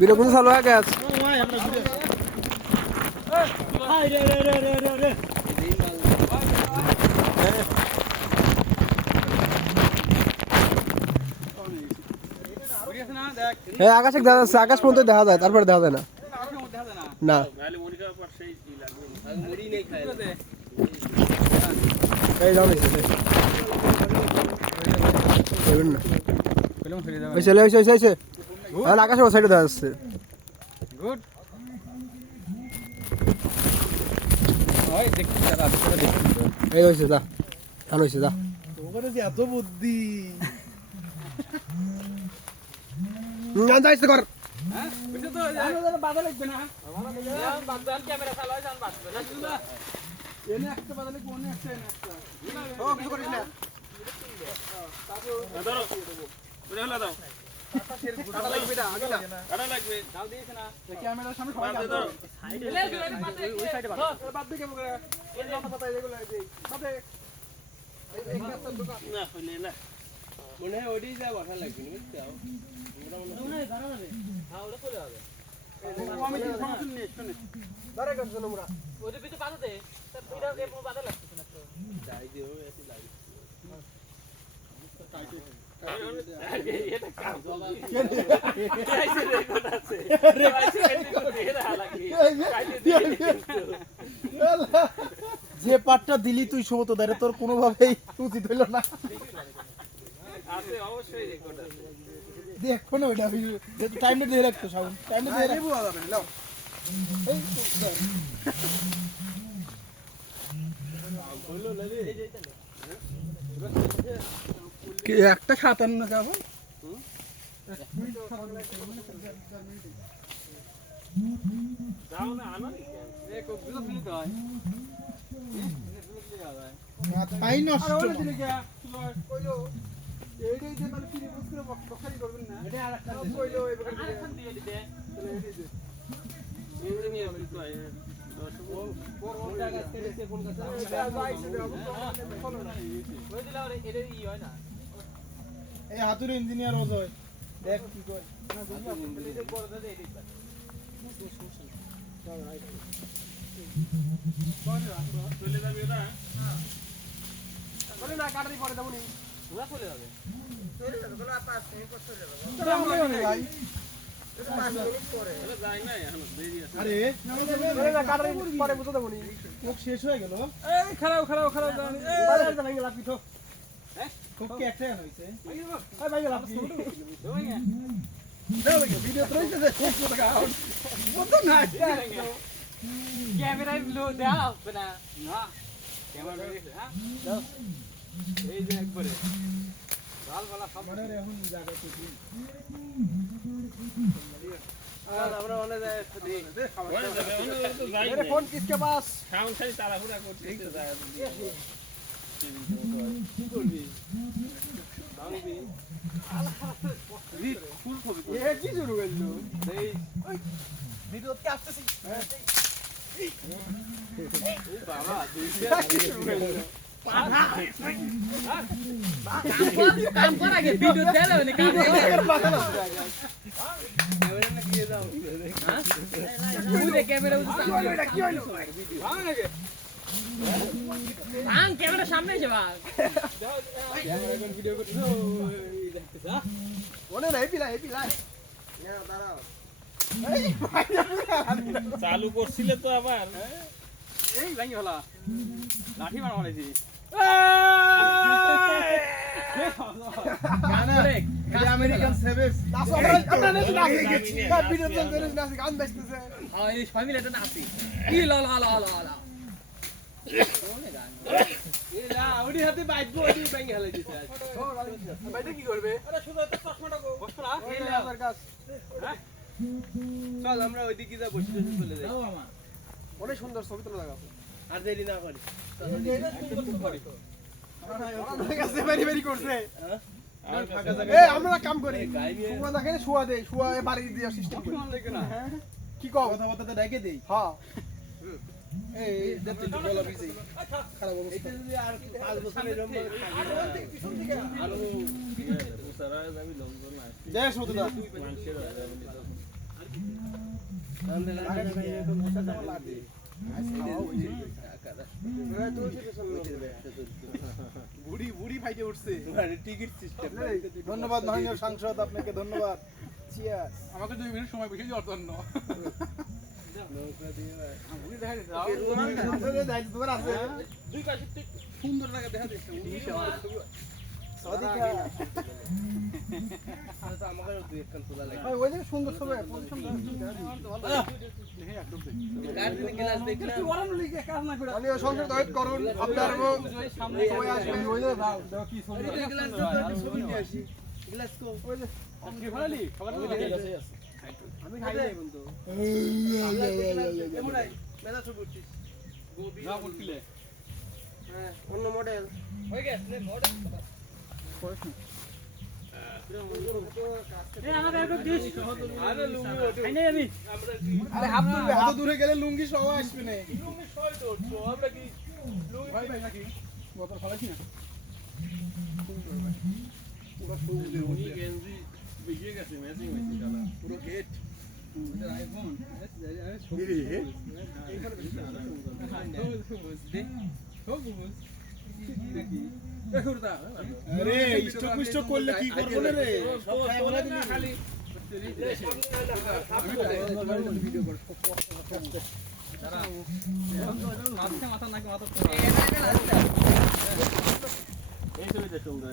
video কোন চালু হয়ে গেছে হ্যাঁ আকাশে দেখা যাচ্ছে আকাশ পর্যন্ত দেখা যায় তারপরে দেখা যায় না না এই যাও হয়েছে আকাশের সাইডে দেখা যাচ্ছে গুড এই হয়েছে যা ধান হয়েছে যা ওখানে যে এত বুদ্ধি যাইছে কর হ্যাঁ বুঝছো তো বাধা লাগবে না বাধা ক্যামেরা চালায় যান বাঁচবে না এনে একটা বাধা লাগবে অন্য একটা এনে একটা ও কিছু করিস না ধরো বুঝে হলো দাও কাটা লাগবে না আগে না কাটা লাগবে দাও দিয়েছ না ক্যামেরার সামনে সবাই ধরো সাইডে ওই সাইডে বাদ বাদ দে কেমন করে এই লতা পাতা এগুলো এই বাদে এই কাছে দোকান না হইলে না মনে হয় ওইটাই যা বসা লাগবে না বুঝছো মনে হয় ধরা যাবে হ্যাঁ ওটা চলে যাবে আমি কি সমস্যা নেই শুনে ধরে গেছ নোংরা ওইটা পিছে পাতা দে তার দুইটা কে পাতা লাগছে না তো যাই দিও এসে লাগবে এটা কাজ কাইছে রেকর্ড আছে কাইছে রেকর্ড এরা লাগবে যে পাটটা দিলি তুই সমত ধরে তোর কোনো ভাবেই উচিত হইল না আছে অবশ্যই রেকর্ড আছে দেখো না ওটা যেহেতু টাইমটা দিয়ে রাখতো সাউন্ড টাইমটা দিয়ে রাখবো যাবে নাও এই বললো লাগে কি একটা 57 যাবো যাও না আনো এই কোকগুলো ফিল হয় তাই নষ্ট আর ওরে দিলে কি কইলো এইটাই যে মানে কি বুঝ করে বখারি করবেন না এটা আরেকটা কইলো এবারে আরেকটা দিয়ে দিতে তাহলে এই দিতে এইটা নিয়ে আমি তো এই হাতুর ইঞ্জিনিয়ার অজয় দেখ কি কয় চলে যাবে না চলে না কাটারি পরে যাবো নি চলে যাবে চলে যাবে কোনো পাঁচ মিনিট পর চলে যাবে ভাই আরে না কাটারি পরে বুঝতে দেবো নি কোক শেষ হয়ে গেল এই খারাপ এই লাভ পিঠো হ্যাঁ কোক কি একটা হইছে এই ভাই লাভ কি দাও ভিডিও তো রইছে কোক তো গাও বন্ধ না ক্যামেরা লো দাও না না ক্যামেরা হ্যাঁ দাও এই যে একবারে লাল वाला সব মানে এখন জায়গা তো আর আমরা ওনে যায় দে খাওয়া যাবে मेरे फोन किसके पास সাউন্ড খালি তাড়াহুড়া করতে যায় কি করবি বাংবি রিট ফুল হবে এ কি শুরু করলো এই ভিডিও তে আসতেছি এই বাবা কি শুরু করলো काम कर आगे वीडियो चला ने काम कर पाता ना कैमरा में किए जाओ हां पूरे कैमरा उधर কি হলো ভাঙ নাকি ভাঙ ক্যামেরা সামনে এসে ভাঙ ক্যামেরা কোন ভিডিও করছো এই দেখতেছ ওনে না হেপি লাই দাঁড়াও চালু করছিলে তো আবার এই ভাঙি হলা লাঠি মারা মারাইছি আমেরিকান সেভেস আমরা নাচি গেছি ভিডিও চলতে নাচি গান বাজতেছে হ্যাঁ এই সবাই মিলে এটা নাচি কি লা ওনে গান এই না ওডি হাতে বাইকবো ওডি ব্যাংক হেলাই দিছে বাইটা কি করবে আরে শুধু একটা চশমাটা বসতো না এই আমার কাছ হ্যাঁ চল আমরা ওইদিকে যা বসে চলে যাই যাও মামা অনেক সুন্দর ছবি তোলা লাগা আর দেরি না করি এটা সুন্দর করি আমরা কাছে বেরি করছে আর ফাঁকা জায়গা এই আমরা কাম করি শুয়া দেখে শুয়া দেই শুয়া বাড়ি দিয়া সিস্টেম করি না কি কও কথা বলতে ডাকে দেই হ্যাঁ এই দেখতে বলা বিজি খারাপ অবস্থা এটা যদি আর 5 বছরের জন্য আর সারা যাবি লঙ্গন না দেশ হতো না মানুষের আর বুড়ি বুড়ি ফাইটে উঠছে টিকিট সিস্টেম ধন্যবাদ মাননীয় সাংসদ আপনাকে ধন্যবাদ চিয়ার্স আমাকে 2 মিনিট সময় বেশি দেওয়ার জন্য দুই পাশে ঠিক সুন্দর জায়গা দেখা যাচ্ছে আমাকে দুই একখান তোলা লাগে ওই যে সুন্দর ছবি গ্লাস দেখলাম মাননীয় সংসদ ওয়েট করুন আপনার সময় আসবে ছবি নিয়ে আসি গ্লাস কো কি ফলালি খাবার আমি খাই নাই বন্ধু এমনই মেলা ছবি উঠছিস না বলছিলে হ্যাঁ অন্য মডেল হয়ে গেছে মডেল আরে লুঙ্গি আমি আরে হাত তুলবে হাত দূরে গেলে লুঙ্গি সহ আসবে না লুঙ্গি সয় তো আমরা কি লুঙ্গি ভাই ভাই নাকি বোতল ফলাইছি না লুঙ্গি গেঞ্জি বিগিয়ে গেছে ম্যাচিং হইছে কালা পুরো গেট আইফোন আরে স্টক মিস্টক করলে কি করব না রে সব খাই বলা দিলি খালি ভিডিও কর মাথা নাকি মাথা এই ছবিটা সুন্দর